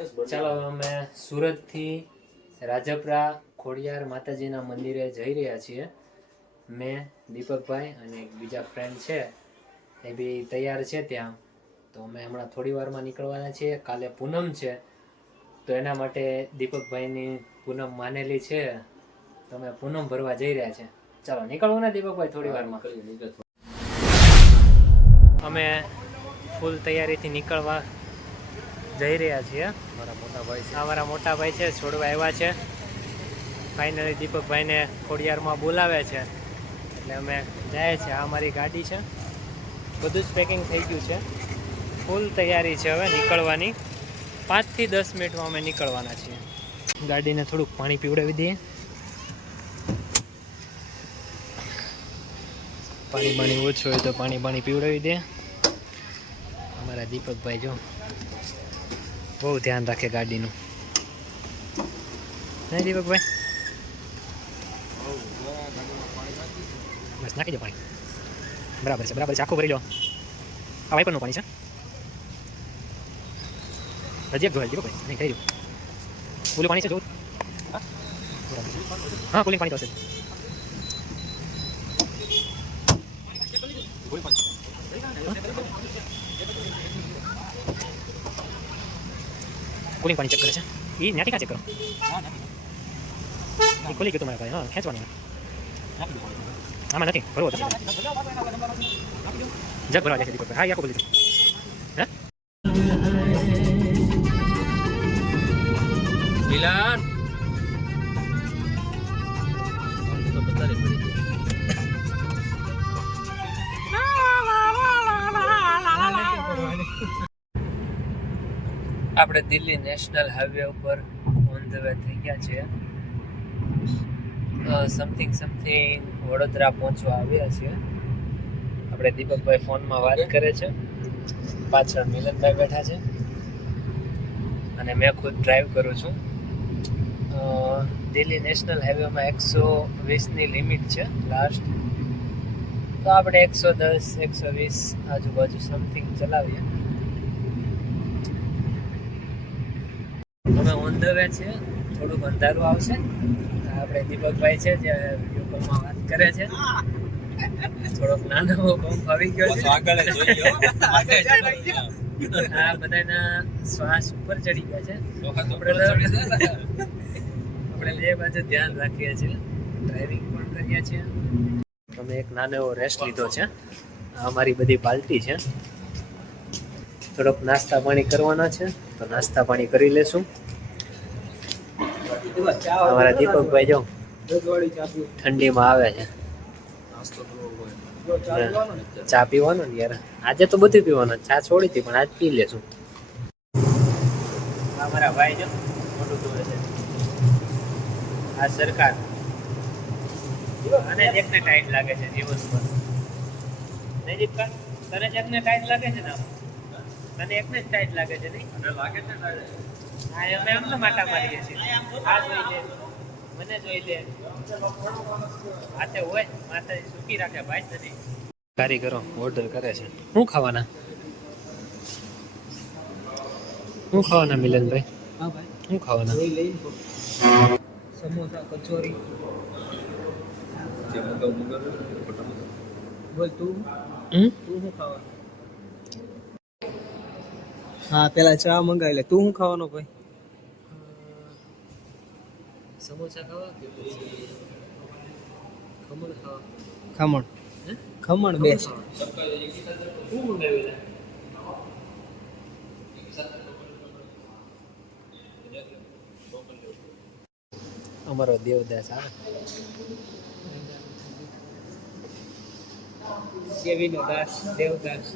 ચાલો અમે સુરતથી રાજપરા ખોડિયાર માતાજીના મંદિરે જઈ રહ્યા છીએ. મેં દીપકભાઈ અને એક બીજા ફ્રેન્ડ છે એ બી તૈયાર છે ત્યાં. તો અમે હમણાં થોડી વારમાં નીકળવાના છીએ. કાલે પૂનમ છે તો એના માટે દીપકભાઈની પૂનમ માનેલી છે તો અમે પૂનમ ભરવા જઈ રહ્યા છે. ચાલો નીકળવું ને દીપકભાઈ થોડી વારમાં? અમે ફૂલ તૈયારીથી નીકળવા જઈ રહ્યા છીએ. મારા મોટા ભાઈ છે છોડવા આવ્યા છે. ફાઇનલી દીપકભાઈને ખોડિયારમાં બોલાવે છે એટલે અમે જાય છે. આ અમારી ગાડી છે, બધું જ પેકિંગ થઈ ગયું છે, ફૂલ તૈયારી છે હવે નીકળવાની. 5 થી 10 મિનિટમાં અમે નીકળવાના છીએ. ગાડીને થોડુંક પાણી પીવડાવી દઈએ. પાણી ઓછું હોય તો પાણી પીવડાવી દે. અમારા દીપકભાઈ જો બહુ ધ્યાન રાખે ગાડીનું, નહીં દીપકભાઈ? બસ નાખી દો પાણી. બરાબર છે, બરાબર છે. આખું ભરી લો. આ વાઇપરનું પાણી છે. હજી એક જોઈ દીપકભાઈ, નહીં થઈ ગયું. કુલું પાણી છે જોવું? હા કુલિંગ પાણી તો હશે. કુલિંગ પાણી ચેક કરે છે. એ ન્યાથી ક્યાં ચેક કરો? એ ખુલી ગયું તમારા ભાઈ. હા ખેંચવાનું આમાં નથી ભરવો. જગ ભરવા જાય છે દીપક. હા એ આખું બોલી દીધું. હે મિલાન તો બતારે પડી ગઈ. આપણે દિલ્હી નેશનલ હાઈવે ઉપર ઓન ધ વે થઈ ગયા છીએ. સમથિંગ વડોદરા પહોંચવા આવ્યા છીએ. આપણે દીપકભાઈ ફોનમાં વાત કરે છે, પાછળ મિલનભાઈ બેઠા છે અને મેં ખુદ ડ્રાઈવ કરું છું. દિલ્હી નેશનલ હાઈવેમાં 120ની લિમિટ છે લાસ્ટ, તો આપણે 110 120 આજુબાજુ સમથિંગ ચલાવીએ. અમે ઓન ધ વે છીએ. થોડુંક અંધારું આવશે. આપણે દીપકભાઈ છે જે વિડીયો કોલમાં વાત કરે છે. થોડોક નાનો પંપ આવી ગયો છે. આ બધાના શ્વાસ ઉપર ચડી ગયા છે. આપણે બે બાજુ ધ્યાન રાખીએ છીએ, ડ્રાઇવિંગ પણ કરીએ છીએ. અમે એક નાનો એવો રેસ્ટ લીધો છે. અમારી બધી પાર્ટી છે. થોડોક નાસ્તા પાણી કરવાના છે તો નાસ્તા પાણી કરી લેશું. અમારા દીપકભાઈ જો ઠંડીમાં આવે છે. ચા પીવાનો ને યાર, આજે તો બધું પીવાનું. ચા છોડી હતી પણ આજ પી લેશું. અમારા ભાઈ જો મોટું જોવે છે. આ સરકાર અને એકને ટાઈટ લાગે છે જીવનમાં. નહીં દીપકા, તને જ એકને ટાઈટ લાગે છે ને? તને એકને જ ટાઈટ લાગે છે નહીં? લાગે છે. હા અમે આમ માટા મારીએ છીએ. આ જોઈ લે, મને જોઈ લે. હાથે હોય માથે સૂકી રાખે ભાઈ તને. કારીગરો ઓર્ડર કરે છે. શું ખાવાના? શું ખાવાના મિલનભાઈ? હા ભાઈ શું ખાવાના? સમોસા, કચોરી. બોલ તું શું ખાવાનું? હા પેલા ચા મંગાવી લે. તું શું ખાવાનો ભાઈ? સમોસા ખાવા કે પછી ખમણ ખાવા? ખમણ. ખમણ બેસ્ટ. શું મંગાવી લે? અમારો દેવદાસ આવે. દેવીનો દાસ દેવદાસ.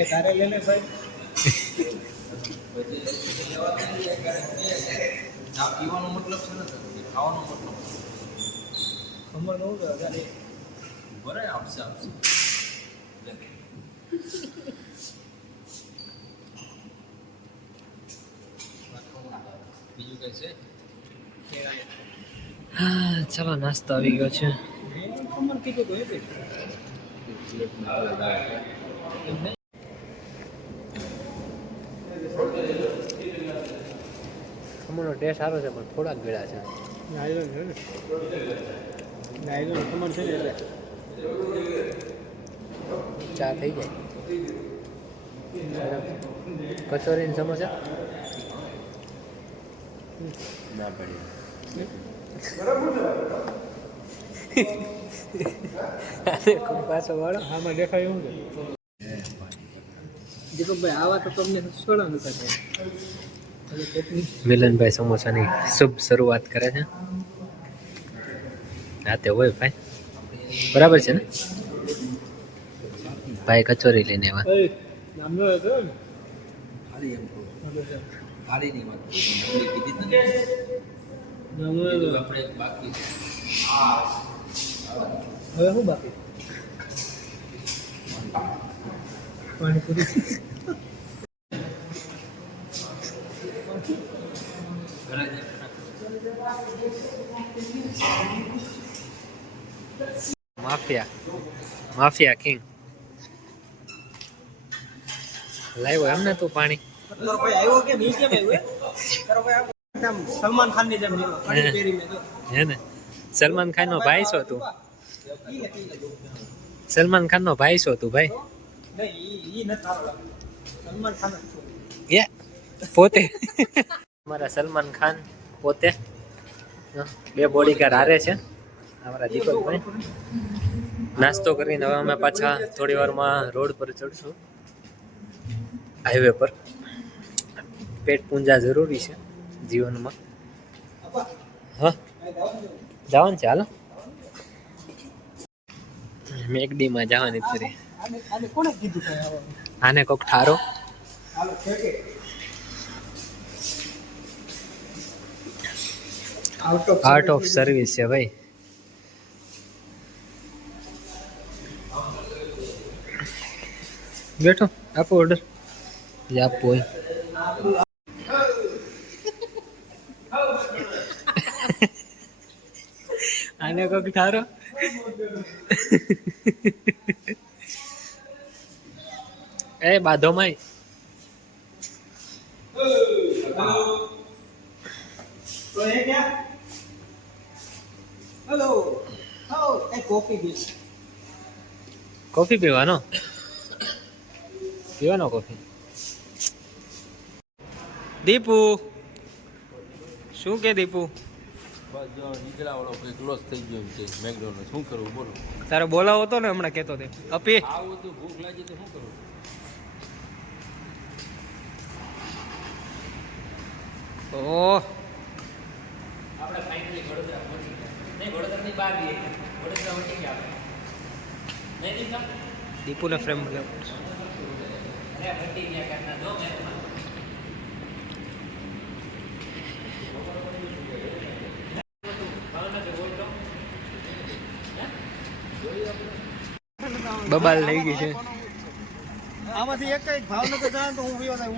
એક હારે લે ને ભાઈ. પીવાનો મતલબ છે ને ખાવાનો મતલબ ખબર ન હોય બરાબર. આપશે હા ચલો નાસ્તો આવી ગયો છે. ખમણનો ટેસ્ટ સારો છે પણ થોડાક ગળ્યા છે. ચા થઈ જાય. કચોરી ને સમોસા ના પડી. પાછો વાળો આમાં દેખાય એવું ને દીપકભાઈ આવા તો તમને સોડા નતા થાય. મિલનભાઈ સમોસાની શુભ શરૂઆત કરે છે. હા તે હોય ભાઈ બરાબર છે ને ભાઈ કચોરી લઈને માફિયા કિંગ લાવ્યો એમ ને તું પાણી સલમાન ખાન ની જેમ હે ને સલમાન ખાન નો ભાઈ છો તું. સલમાન ખાન નો ભાઈ છો તું ભાઈ. પોતે અમારા સલમાન ખાન પોતે બે બોડીગાર્ડ હારે છે અમારા દીપકભાઈ. નાસ્તો કરીને હવે અમે પાછા થોડી વારમાં રોડ પર ચડશું હાઈવે પર. પેટ પૂંજા જરૂરી છે જીવનમાં. હા જવાનું છે હાલો મેકડીમાં જવાની ફરી. આને કોક ઠારો આઉટ ઓફ સર્વિસ છે ભાઈ. બેઠો આપો ઓર્ડર જે આપવો હોય. આને કોક ઠારો એ બાધો માય હેલો કોફી પીવાનો કોફી. દીપુ શું કે દીપુ નીકળાવાળો કોઈ ક્લોઝ થઈ ગયો છે મેકડોનલ્ડ. શું કરવું બોલો? તારે બોલાવો તો ને હમણાં કહેતો તે અપી આવું તો ભૂખ લાગી તો શું કરવું? ઓહ આપણે ફાઇનલી વડોદરા પહોંચી ગયા. નહીં વડોદરાની બહાર ગઈ વડોદરા વટી ગયા આપણે. નહીં દીપા દીપુને ફ્રેમ બોલાવ. અરે વટી ગયા કારના દો મેં બબાલ લઈ ગઈ છે. આમાંથી એક કઈ ભાવનગર જાય તો હું વિયો થાય.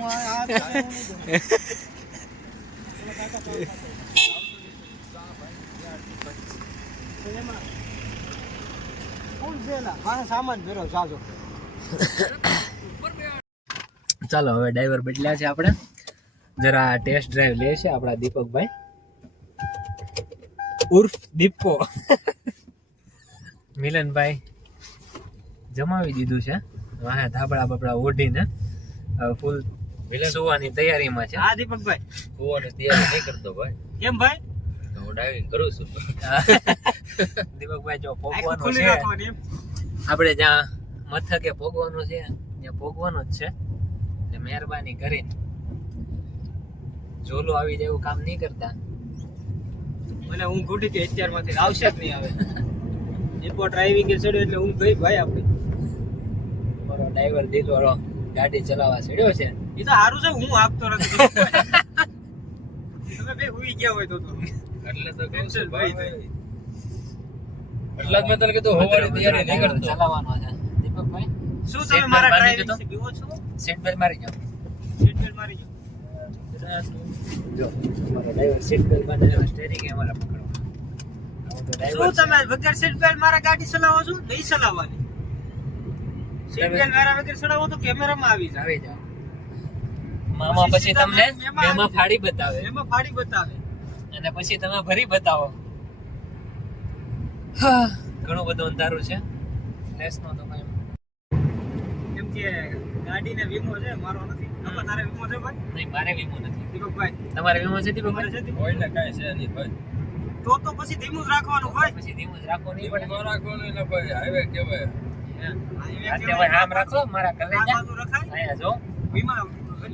હું સામાન ભેરો જાજો. ચાલો હવે ડ્રાઈવર બદલ્યા છે આપણે. જરા ટેસ્ટ ડ્રાઈવ લે છે આપણા દીપકભાઈ ઉર્ફ દીપકો. મિલનભાઈ જમાવી દીધું છે વાહે ધાબળા બબડા ઓઢીને ફૂલ સુવાની તૈયારીમાં છે. હા દીપકભાઈ સુવાની તૈયારી નહીં કરતો ભાઈ. કેમ ભાઈ? હું ડ્રાઇવિંગ કરું છું. દીપકભાઈ જો પોગવાનું ખુલ્લી છે રાખવાની એમ. આપણે જ્યાં મથકે પોગવાનું છે ત્યાં પોગવાનું જ છે. એટલે મહેરબાની કરીને ઝોલું આવી જાય એવું કામ નહીં કરતા. મને ઊંઘ ઉઠી ગઈ અત્યારમાંથી આવશે જ નહીં આવે. દીપો ડ્રાઇવિંગ એ ચડ્યો એટલે ઊંઘ ગઈ ભાઈ આપણી. મારો ડ્રાઈવર દીકરો ગાડી ચલાવવા ચડ્યો છે. એ તો સારું છે હું આપતો નથી. તમે બે હુઈ ગયા હોય તો એટલે તો કહું છું ભાઈ. એટલા જ મેં તને કીધું હોવાની તૈયારી નહીં કરતો. ચલાવવાનો છે દીપકભાઈ. શું તમે મારા ડ્રાઇવિંગ શીખવો છો? સીટ બેલ્ટ મારી જાઓ. સીટ બેલ્ટ મારી જાઓ. જો અમારો ડ્રાઈવર સીટ બેલ્ટ બાંધીને સ્ટીયરિંગ અમારા પકડવા. હું તો ડ્રાઈવર શું તમે વગર સીટ બેલ્ટ મારા ગાડી ચલાવો છો? નહીં ચલાવવાની. સીટ બેલ્ટ મારા વગર ચલાવો તો કેમેરામાં આવી જાય. આવી જાવ મામા, પછી તમને મેમાં ફાડી બતાવે, એમાં ફાડી બતાવે. અને પછી તમે ભરી બતાવો. હા, ઘણું બધું અંધારું છે. લેસનો તો કઈ કેમ કે ગાડીને વીમો છે, મારો નથી. આમાં તારે વીમો છે ભાઈ? નહીં, મારે વીમો નથી. દીપકભાઈ તમારે વીમો છે દીપકભાઈ? તમારે છે દીપક? કોઈને કાંઈ છે નહીં ભાઈ. તો પછી ધીમું જ રાખવાનું ભાઈ. પછી ધીમું જ રાખવું નહીં પડે. ધીમું રાખવાનું એટલે ભાઈ હાઈવે કહેવાય. અત્યારે આમ રાખો મારા આ કલેજા. બાજુ રખાય. અહીંયા જો વીમા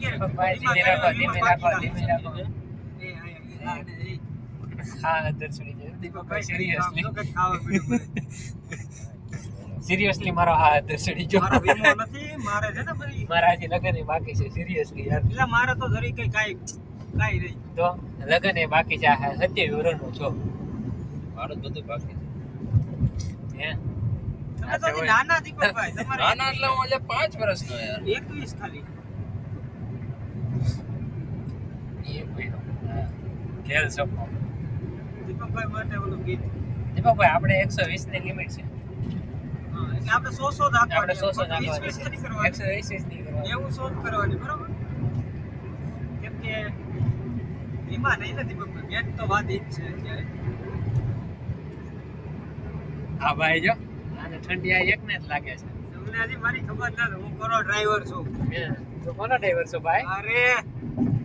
દીપકભાઈ ધીમે રાખો, ધીમે રાખો, ધીમે રાખો. હા, દર્શની છે દીપકભાઈ. સિરિયસલી મારો હા દર્શની જો. મારો વીમો નથી, મારે છે ને ભાઈ. મારા હજી લગન એ બાકી છે. સિરિયસલી યાર, એટલે મારે તો જરી કાઈ નહીં. તો લગન એ બાકી છે. આ 27 વર્ષનો છો. મારું જ બધું બાકી છે. હે તમે તો હજી નાના દીપકભાઈ. તમારે નાના એટલે હું એટલે 5 વર્ષનો યાર. 21 ખાલી. એ કોઈનો ખેલ સપનો. દીપકભાઈ માટે ઓલું ગીત. દીપકભાઈ આપણે 120 ની લિમિટ છે. હા, એટલે આપણે 100 જ આપણે 100 રાખવાની. નાખવાની 20 છે. કરવાની. 120 ની કરવાની. એવું 100 જ કરવાની, બરોબર? કેમ કે વીમા નહીં ને દીપકભાઈ. મેન તો વાત એ જ છે અત્યારે. હા ભાઈ જો આને ઠંડી આ એકને જ લાગે છે. તમને હજી મારી ખબર નથી. હું કરો ડ્રાઈવર છું. હે, તો કોનો ડ્રાઈવર છો ભાઈ? અરે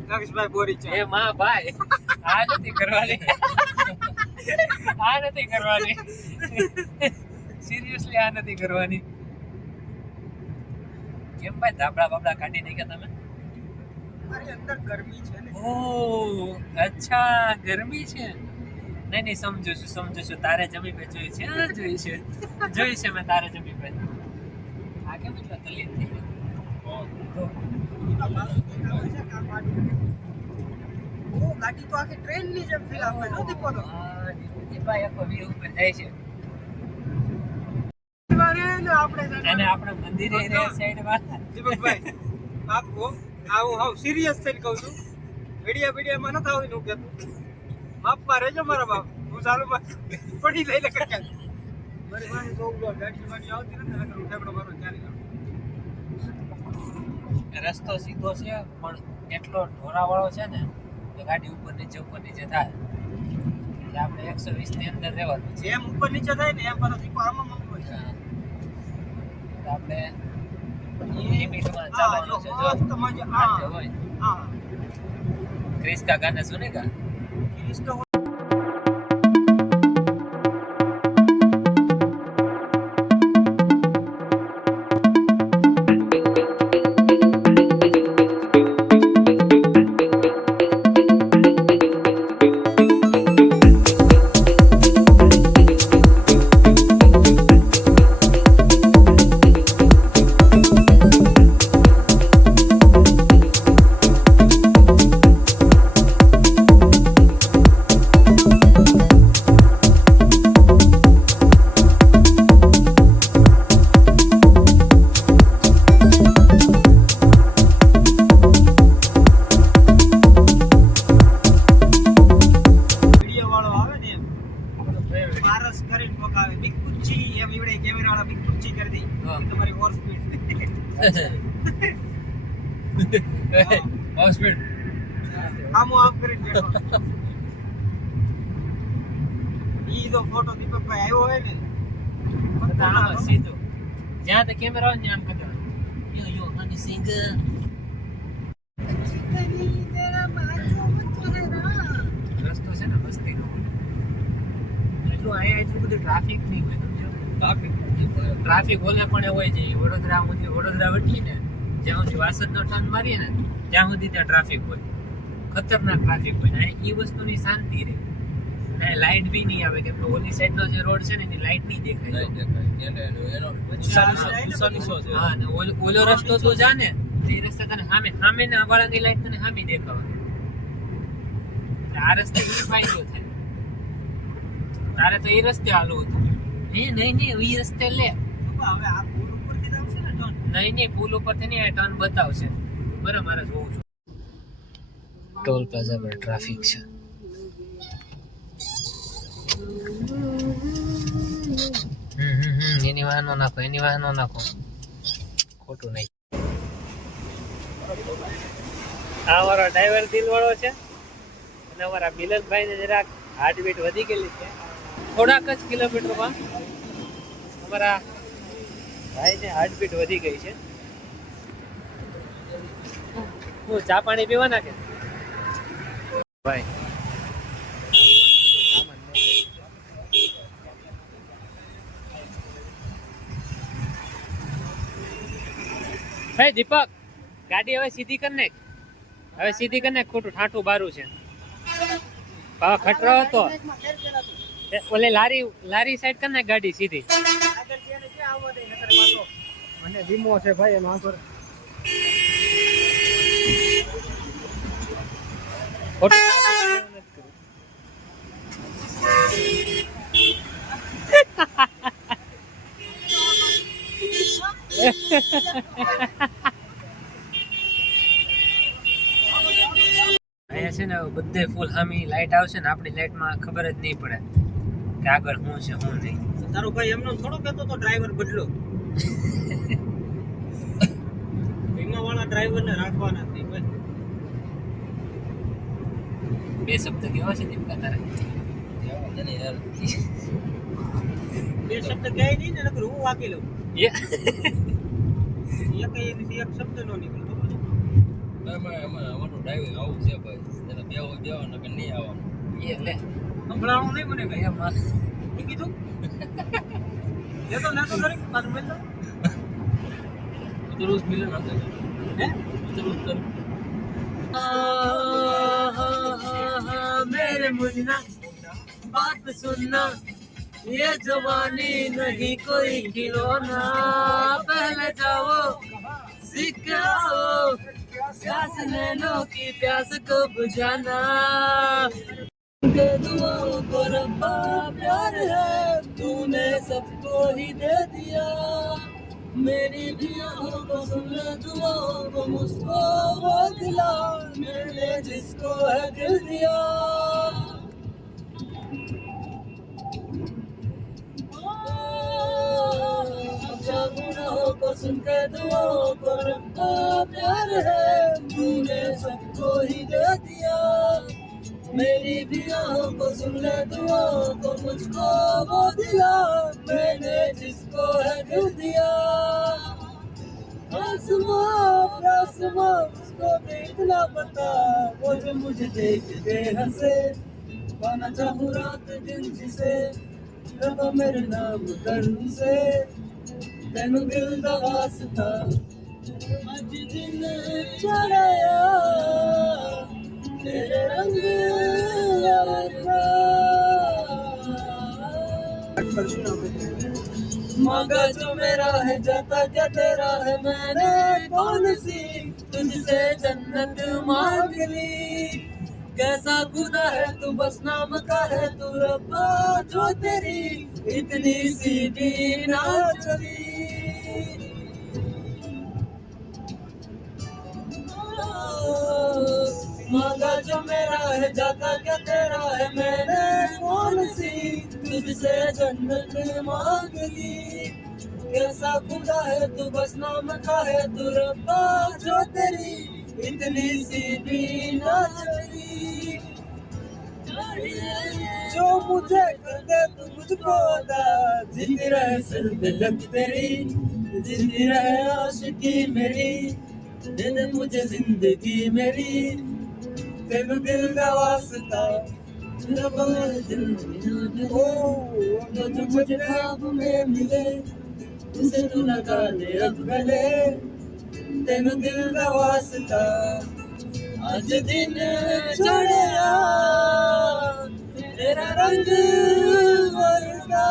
નક્ષભાઈ બોરી છે. એ માં ભાઈ, આ નથી કરવાની. આ નથી કરવાની. સિરિયસલી આ નથી કરવાની. કેમ ભાઈ ધાબળા બાબળા કાઢી નાખ્યા તમે? મારી અંદર ગરમી છે ને. ઓહ અચ્છા, ગરમી છે. નહીં સમજુ છું. તારે જમી પે જોઈ છે મેં તારે જમી પે. આ કેમ એટલા તલીન થઈ ગયા? ગાડી તો આખી ટ્રેન ની જેમ ફીલ આપે છે દીપો તો. ભાઈ આખો વ્યૂ ઉપર જાય છે. અને આપણે મંદિરે રે સાઈડમાં. દીપકભાઈ આપકો આવું હાવ સિરિયસ થઈને કહું છું. વિડિયામાં નતા આવીને હું કહેતો. માપમાં રહેજો મારા બાપ. હું ચાલુ પડી લઈ લે કરકે મારી પાસે તો ગાડી આવતી નથી ને ઠેકડો મારો ચાલી ગયો. રસ્તો સીધો છે પણ એટલો ઢોરાવાળો છે ને કે ગાડી ઉપર નીચે થાય. એટલે આપણે 120 ની અંદર રહેવાનું છે. જેમ ઉપર નીચે થાય ને એમ પાછો દીપો આમાં મંગો છે. એટલે આપણે લિમિટમાં ચાલવાનું છે. જો તો મજા હાથે હોય હા ક્રિસ કા ગાના સુનેગા. इसको બસ સ્પીડ આમો આમ કરીને બેઠો. ઈ તો ફોટો દીપકભાઈ આવ્યો હોય ને બતાવો સીધો. જ્યાં તો કેમેરા હોય ને આમ કરવાનું. યો હની સિંગ. રસ્તો છે ને મસ્તીનો. એટલું બધું ટ્રાફિક નહીં હોય. ટ્રાફિક ઓલે પણ હોય છે. વડોદરા વટી ને જ્યાં સુધી વાસદનો ટર્ન મારીએ ને ત્યાં સુધી ત્યાં ટ્રાફિક હોય. ખતરનાક ટ્રાફિક હોય. ને એ વસ્તુની શાંતિ રહે. અને લાઇટ બી નહીં આવે કેમ કે ઓલી સાઈડનો જે રોડ છે ને એની લાઇટ નહીં દેખાય. હા, ને ઓલો રસ્તો તો જા ને એ રસ્તે તને સામે ના વાળાની લાઇટ તને સામે દેખાવાની. આ રસ્તે એ ફાયદો થાય. તારે તો એ રસ્તે હાલવું હતું. નહીં એ રસ્તે લે. હવે આ પુલ ઉપરથી આવશે ને ટર્ન. નહીં પુલ ઉપરથી નહીં ટર્ન બતાવશે. બરાબર મારે જોઉં છું. ટોલ પ્લાઝા પર ટ્રાફિક છે. એની વાહનો નાખો, એની વાહનો નાખો, ખોટું નહીં. આ અમારો ડ્રાઈવર દિલવાળો છે અને અમારા મિલનભાઈને જરાક હાર્ટબીટ વધી ગયેલી છે. થોડાક જ કિલોમીટરમાં અમારા ભાઈને હાર્ટબીટ વધી ગઈ છે. હું ચા પાણી પીવાના કે ભાઈ? હે દીપક, ગાડી હવે સીધી કર નાખ, હવે સીધી કર નાખ, ખોટું ઠાઠું બારું છે. પાવા ખટરો હતો ઓલે લારી સાઈડ કર નાખ ગાડી સીધી. મને ધીમો છે ભાઈ એમાં પર ખોટું અહીંયા છે ને બધે ફૂલ હામી લાઈટ આવશે ને આપણી લાઈટમાં ખબર જ નહીં પડે કે આગળ શું છે શું નહીં. તારો ભાઈ એમનો થોડો કહેતો તો ડ્રાઈવર બદલો. વીમા વાળા ડ્રાઈવરને રાખવાના નથી ભાઈ. બે શબ્દ કેવા છે દીપકા તારે? બે શબ્દ કહે નહીં ને નકર હું વાકી લઉં. એક શબ્દ નો નીકળતો. અમારું ડ્રાઈવિંગ આવું છે ભાઈ, તને બેહો નકર નહીં આવવાનું. એ લે સંભળાવું નહીં મને કઈ. એમાં મેં કીધું લેતો કરી પાછું મેલતો. તો રોજ મિલન હતા હે તો રોજ કર. मेरे मुन्ना बात सुनना, ये जवानी नहीं कोई खिलौना, पहले जाओ सीख आओ, प्यास नैनों की प्यास को बुझाना. दुआओं को रब्बा प्यार है, तूने सबको ही दे दिया, मेरी भी आँखों को सुन ले दुआओं को, मुझको वो दिला मैंने जिसको है दिल दिया. गुनाहों को सुन के दुआओं को रब्बा प्यार है, तूने सबको ही दे दिया, मेरी भी आँखों को सुन ले दुआओं को, मुझको वो दिला मैंने जिसको है दिल दिया. आसमां उसको देखना पता, वो जो मुझे देख के हंसे, पाना चाहूँ रात दिन जिसे, रबा मेरे नाम कर उसे, तेनू दिल दा वास्ता अज दिन चढ़ाया तेरे रंग मांगा जो मेरा है जाता क्या तेरा है, मैंने कौन सी तुझसे जन्नत मांग ली, कैसा खुदा है तू बस नाम का है तू रब्बा, जो तेरी इतनी सी भी ना चली. मांगा जो मेरा है जाता क्या तेरा है, मैंने कौन सी तुझसे जन्नत मांग ली, कैसा खुदा है तू बस नाम का है तू रब्बा, जो तेरी इतनी सी भी ना चली. जो मुझे कर दे तू मुझको अदा, जिंदी रहे सिर पे जग तेरी, जिंदी रहे आशिकी मेरी, दे दे मुझे जिंदगी मेरी, तेनू दिल का वास्ता, रब्बा मेरे दिल में जो मुझे ख्वाब में मिले, उसे तू लगा दे अब गले, तेनू दिल का वास्ता. आज दिन चढ़िया तेरा रंग वर्गा,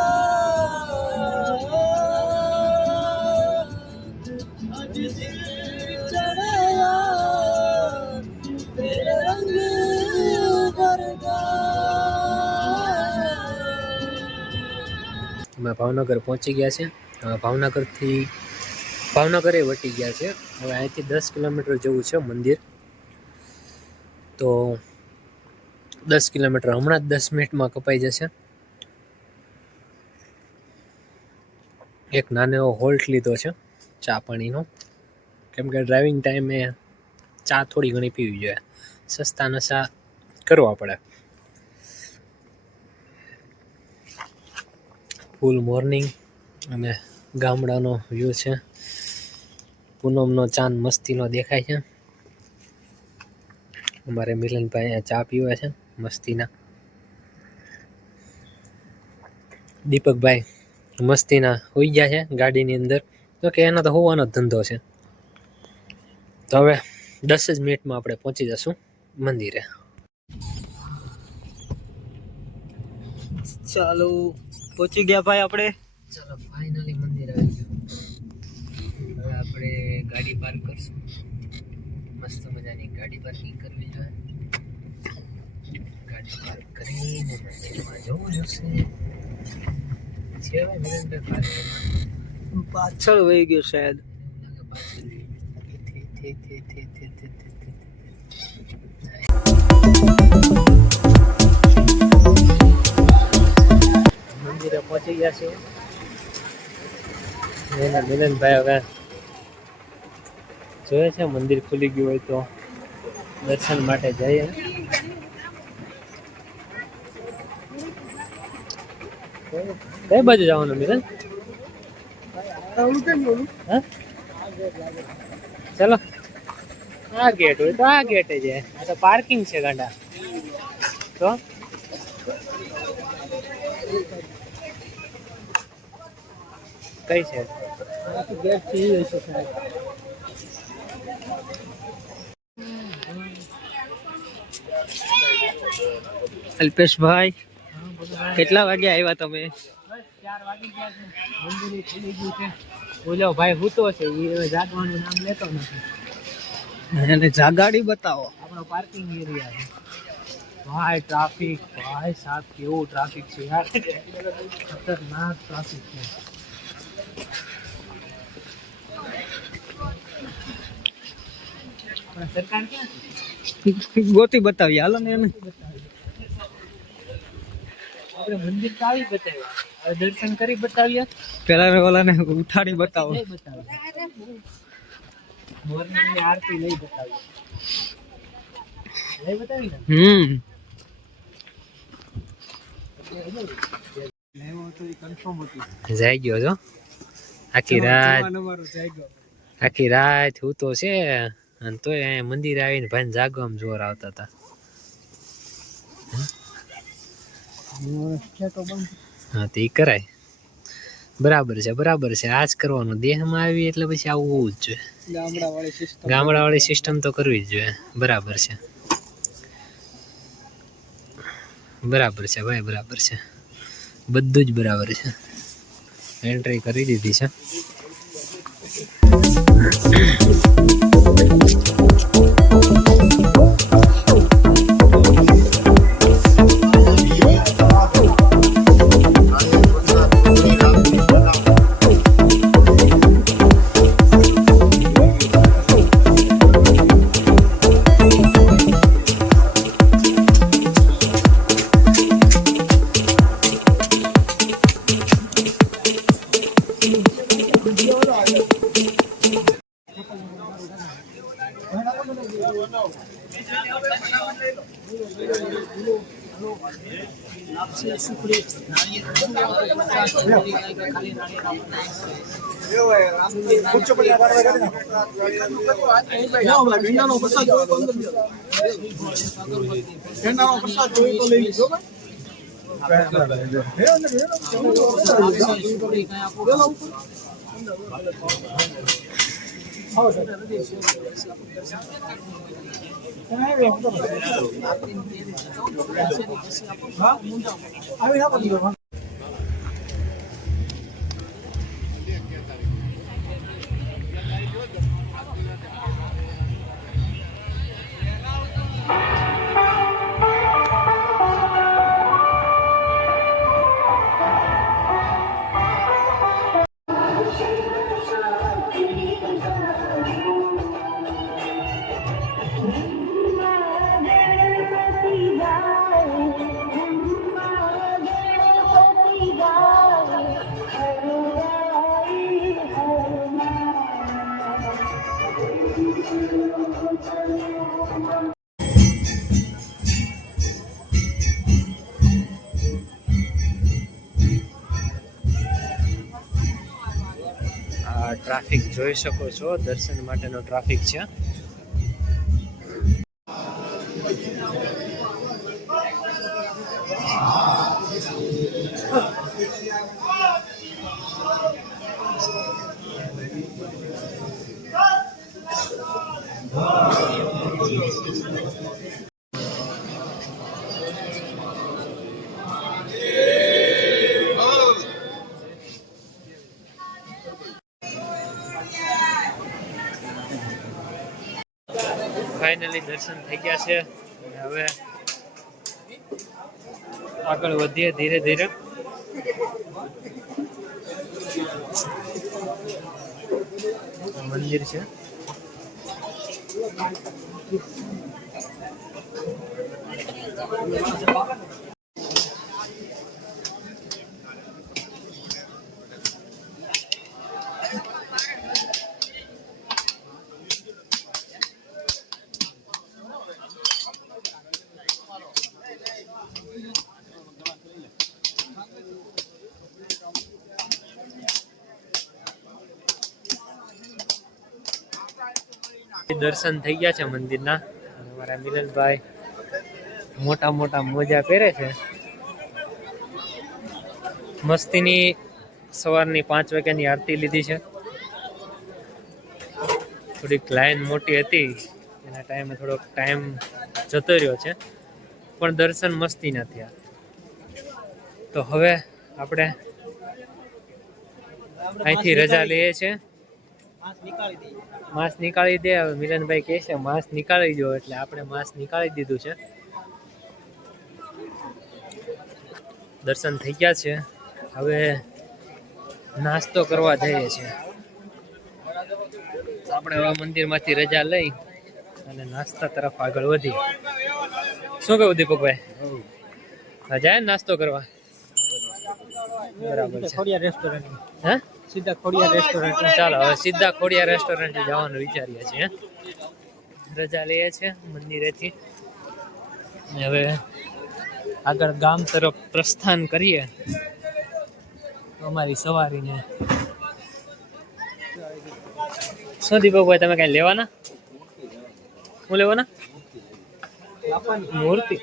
आज दिन चढ़िया तेरा रंग वर्गा. અમે ભાવનગર પહોંચી ગયા છે. ભાવનગરે વટી ગયા છે. હવે અહીંથી 10 કિલોમીટર જેવું છે મંદિર. તો 10 કિલોમીટર હમણાં જ 10 મિનિટમાં કપાઈ જશે. એક નાનો એવો હોલ્ટ લીધો છે ચા પાણીનો, કેમ કે ડ્રાઇવિંગ ટાઈમે ચા થોડી ઘણી પીવી જોઈએ, સસ્તા નશા કરવા પડે. ફૂલ મોર્નિંગ અને ગામડાનો વ્યૂ છે. પૂનમનો ચાંદ મસ્તીનો દેખાય છે. અમારે મિલનભાઈ અહીંયા ચા પીવે છે મસ્તીના. દીપકભાઈ મસ્તીના હોઈ ગયા છે ગાડીની અંદર, તો કે એનો તો હોવાનો જ ધંધો છે. તો હવે 10 જ મિનિટમાં આપણે પહોંચી જશું મંદિરે. ચાલો પહોંચી ગયા ભાઈ આપણે. ચાલો ફાઇનલી મંદિર આવી ગયું. હવે આપણે ગાડી પાર્ક કરશું. મસ્ત મજાની ગાડી પાર્કિંગ કરવી જોઈએ. ગાડી પાર્ક કરીને મંદિરમાં જવું જોશે. છે હવે મિલનભાઈ પાર્કિંગમાં પાછળ વહી ગયો શાયદ. મંદિરે પહોંચી ગયા છે. એના મિલનભાઈ હવે જોઈએ છે મંદિર ખુલી ગયું હોય તો દર્શન માટે જઈએ. કઈ બાજુ જવાનું મિલન? હા ચલો, આ ગેટ હોય તો આ ગેટે જાય. આ તો પાર્કિંગ છે ગાંડા. તો કઈ છે? અલ્પેશભાઈ કેટલા વાગે આવ્યા તમે? 4 વાગી ગયા છે. મંદિર ખુલી ગયું છે. બોલો ભાઈ હું તો છે એ જાગવાનું નામ લેતો નથી. એને જાગાડી બતાવો. આપણો પાર્કિંગ એરિયા છે. ભાઈ ટ્રાફિક, ભાઈ સાહેબ કેવું ટ્રાફિક છે યાર, ખતરનાક ટ્રાફિક છે. પણ સરકાર ક્યાં છે? ગોતી બતાવી હાલો ને એને. આપણે મંદિર તો આવી બતાવ્યા, હવે દર્શન કરી બતાવ્યા. પેલા ઓલાને ઉઠાડી બતાવો. લઈ બતાવ્યા, મોર્નિંગની આરતી લઈ બતાવી. લઈ બતાવી ને. જાય ગયો છો આખી રાત હું તો છે, અને તોય અહીંયા મંદિર આવીને ભાઈ જાગવામાં જોર આવતા હતા. હા તો એ કરાય. બરાબર છે, બરાબર છે. આ જ કરવાનું. દેહમાં આવી એટલે પછી આવું હોવું જ જોઈએ. ગામડાવાળી સિસ્ટમ તો કરવી જ જોઈએ. બરાબર છે, બરાબર છે ભાઈ, બરાબર છે. બધું જ બરાબર છે. એન્ટ્રી કરી દીધી છે. ટ્રાફિક જોઈ શકો છો, દર્શન માટેનો ટ્રાફિક છે. ફાઇનલી દર્શન થઈ ગયા છે. અને હવે આગળ વધીએ ધીરે ધીરે. મંદિર છે. દર્શન થઈ ગયા છે મંદિરના. અમારા મિલનભાઈ મોટા મોટા મોજા પહેરે છે. મસ્તીની સવારની 5 વાગ્યાની આરતી લીધી છે. થોડીક લાઈન મોટી હતી એના ટાઈમે થોડોક ટાઈમ જતો રહ્યો છે, પણ દર્શન મસ્તીના થયા. તો હવે આપણે અહીંથી રજા લઈએ છીએ. માંસ નીકાળી દે. હવે મિલનભાઈ કહે છે માંસ નીકાળી દો, એટલે આપણે માંસ નીકાળી દીધું છે. દર્શન થઈ ગયા છે. હવે નાસ્તો કરવા જઈએ છીએ. આપણે હવે મંદિરમાંથી રજા લઈ અને નાસ્તા તરફ આગળ વધી. શું કહું દીપકભાઈ? જાય નાસ્તો કરવા? બરાબર છે. ખોડિયાર રેસ્ટોરન્ટ. હે? સીધા ખોડિયાર રેસ્ટોરન્ટ. ચાલો હવે સીધા ખોડિયાર રેસ્ટોરન્ટ જવાનું વિચારીએ છીએ. રજા લઈએ છીએ મંદિરેથી. હવે આગળ ગામ તરફ પ્રસ્થાન કરીએ. અમારી સવારીને શું દીપકભાઈ તમે કઈ લેવાના? શું લેવાના? મૂર્તિ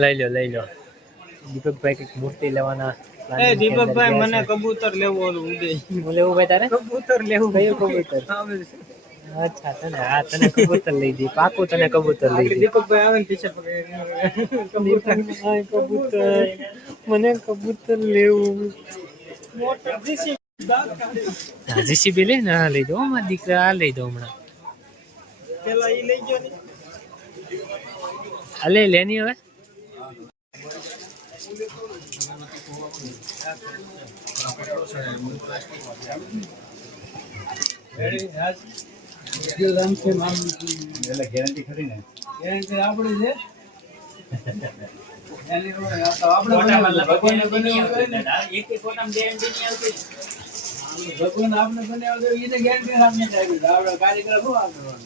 લઈ લો લઈ લો. દીપકભાઈ કઈક મૂર્તિ લેવાના. એ દીપકભાઈ મને કબૂતર લેવું ઓલું ઉડે. હું લેવું ભાઈ તારે? કબૂતર લેવું. કયું કબૂતર? અચ્છા તને કબૂતર લઈ દી. પાકું તને કબૂતર લઈ દી. દીપકભાઈ આવે ને ટીચર પકડે કબૂતર મને કબૂતર લેવું. જીસીબી લે ને લઈ દો. મારા દીકરા આ લઈ દો હમણાં. પેલા ઈ લઈ ગયો ને. આ લઈ લેની હવે. ગેરંટી ખરી ને? ગેરંટી આપણી છે. ભગવાન આપણે બનાવ્યો એને ગેરંટી આપણે કારીગર શું આપવાનું?